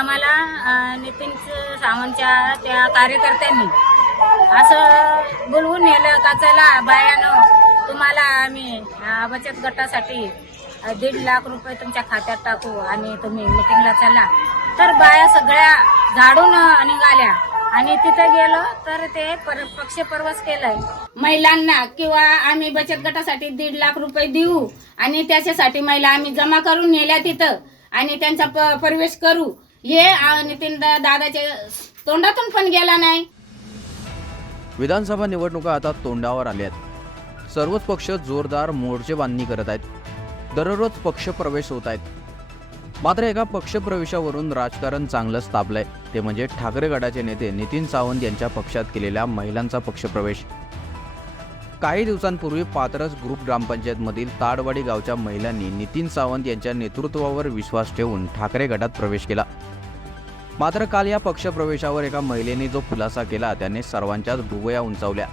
आम्हाला नितीन सावंतच्या त्या कार्यकर्त्यांनी असं बोलवून नेलं का चला बायानं तुम्हाला आम्ही बचत गटासाठी दीड लाख रुपये तुमच्या खात्यात टाकू आणि तुम्ही मिटिंगला चला. तर बाया सगळ्या झाडून निघाल्या आणि तिथं गेलो तर ते पर- पक्ष पक्षप्रवास केलाय. महिलांना किंवा आम्ही बचत गटासाठी दीड लाख रुपये देऊ आणि त्याच्यासाठी महिला आम्ही जमा करून नेल्या तिथं आणि त्यांचा प- प्रवेश करू. हे नितीन दादाच्या तोंडातून पण गेला नाही. विधानसभा निवडणुका आता तोंडावर आल्या आहेत. सर्वच पक्ष जोरदार मोर्चे बांधणी करत आहेत. दररोज पक्ष प्रवेश होत आहेत. मात्र एका पक्षप्रवेशावरून राजकारण चांगलंच तापलंय. ते म्हणजे ठाकरे गटाचे नेते नितीन सावंत यांच्या पक्षात केलेल्या महिलांचा पक्षप्रवेश. काही दिवसांपूर्वी पात्रस ग्रुप ग्रामपंचायतमधील ताडवाडी गावच्या महिलांनी नितीन सावंत यांच्या नेतृत्वावर विश्वास ठेवून ठाकरे गटात प्रवेश केला. मात्र काल या पक्षप्रवेशावर एका महिलेने जो खुलासा केला त्याने सर्वांच्याच भुवया उंचावल्या.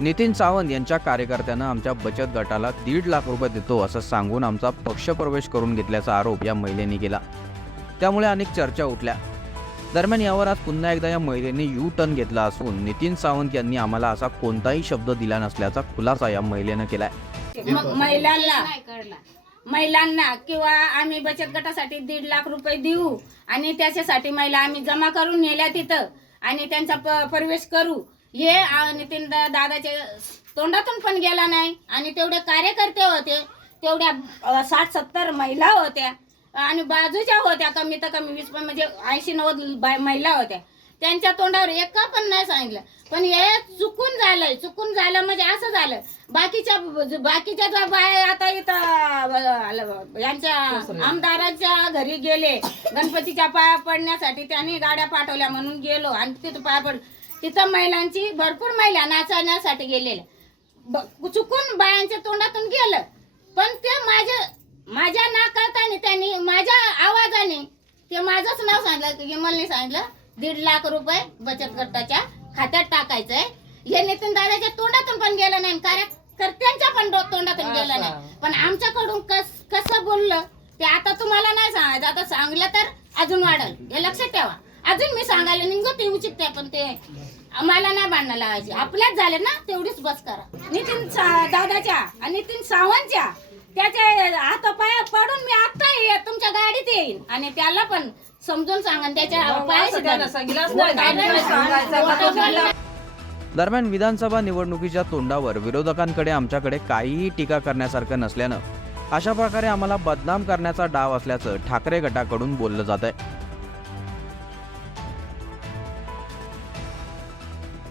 नितीन सावंत यांच्या कार्यकर्त्यानं आमच्या बचत गटाला दीड लाख रुपये देतो असं सांगून आमचा पक्षप्रवेश करून घेतल्याचा आरोप या महिलेने केला. त्यामुळे अनेक चर्चा उठल्या. दरम्यान यावर आज पुन्हा एकदा या महिलेने यू टर्न घेतला असून नितीन सावंत यांनी आम्हाला असा कोणताही शब्द दिला नसल्याचा खुलासा या महिलेनं केलाय. मग महिलांना महिलांना किंवा आम्ही बचत गटासाठी दीड लाख रुपये देऊ आणि त्याच्यासाठी महिला आम्ही जमा करून नेल्या तिथं आणि त्यांचा प- प्रवेश करू. हे नितीन दा- दादाच्या तोंडातून पण गेला नाही आणि तेवढे कार्यकर्ते होते तेवढ्या साठ सत्तर महिला होत्या. आणि बाजूच्या होत्या कमी तर कमी वीस पण म्हणजे ऐंशी नव्वद बाय- महिला होत्या. त्यांच्या तोंडावर एका पण नाही सांगितलं. पण हे चुकून झालंय चुकून झालं म्हणजे असं झालं. बाकीच्या बाकीच्या ज्या बाया आता इथं यांच्या आमदाराच्या घरी गेले गणपतीच्या पाया पडण्यासाठी त्यांनी गाड्या पाठवल्या म्हणून गेलो आणि तिथं पाया पड तिथं महिलांची भरपूर महिला नाचवण्यासाठी गेलेल्या. चुकून बायांच्या तोंडातून गेलं. पण ते माझ्या माझ्या नाकारताने त्यांनी माझ्या आवाजाने ते माझंच नाव सांगितलं की मला सांगितलं दीड लाख रुपये बचत गटाच्या खात्यात टाकायचंय. हे नितीन दादाच्या तोंडातून पण गेलं नाही कार्यकर्त्यांच्या पण तोंडातून गेलं नाही. पण आमच्याकडून कस कसं बोललं ते आता तुम्हाला नाही सांगायचं. आता सांगलं तर अजून वाढल. हे लक्षात ठेवा. अजून मी सांगायला निघतो ते उचित पण ते मला नाही भांडणं लावायची. आपल्याच झाले ना तेवढीच बस करा. नितीन दादाच्या आणि नितीन सावंतच्या. त्याच्या हाता पाया पडून मी आता ये- तुमच्या गाडीत येईन. आणि त्याला पण समजून सांगा आणि त्याच्या पायाशी धरा. दरम्यान विधानसभा निवडणुकीच्या तोंडावर विरोधकांकडे आमच्याकडे काहीही टीका करण्यासारखं नसल्यानं अशा प्रकारे आम्हाला बदनाम करण्याचा डाव असल्याचं ठाकरे गटाकडून बोललं जात आहे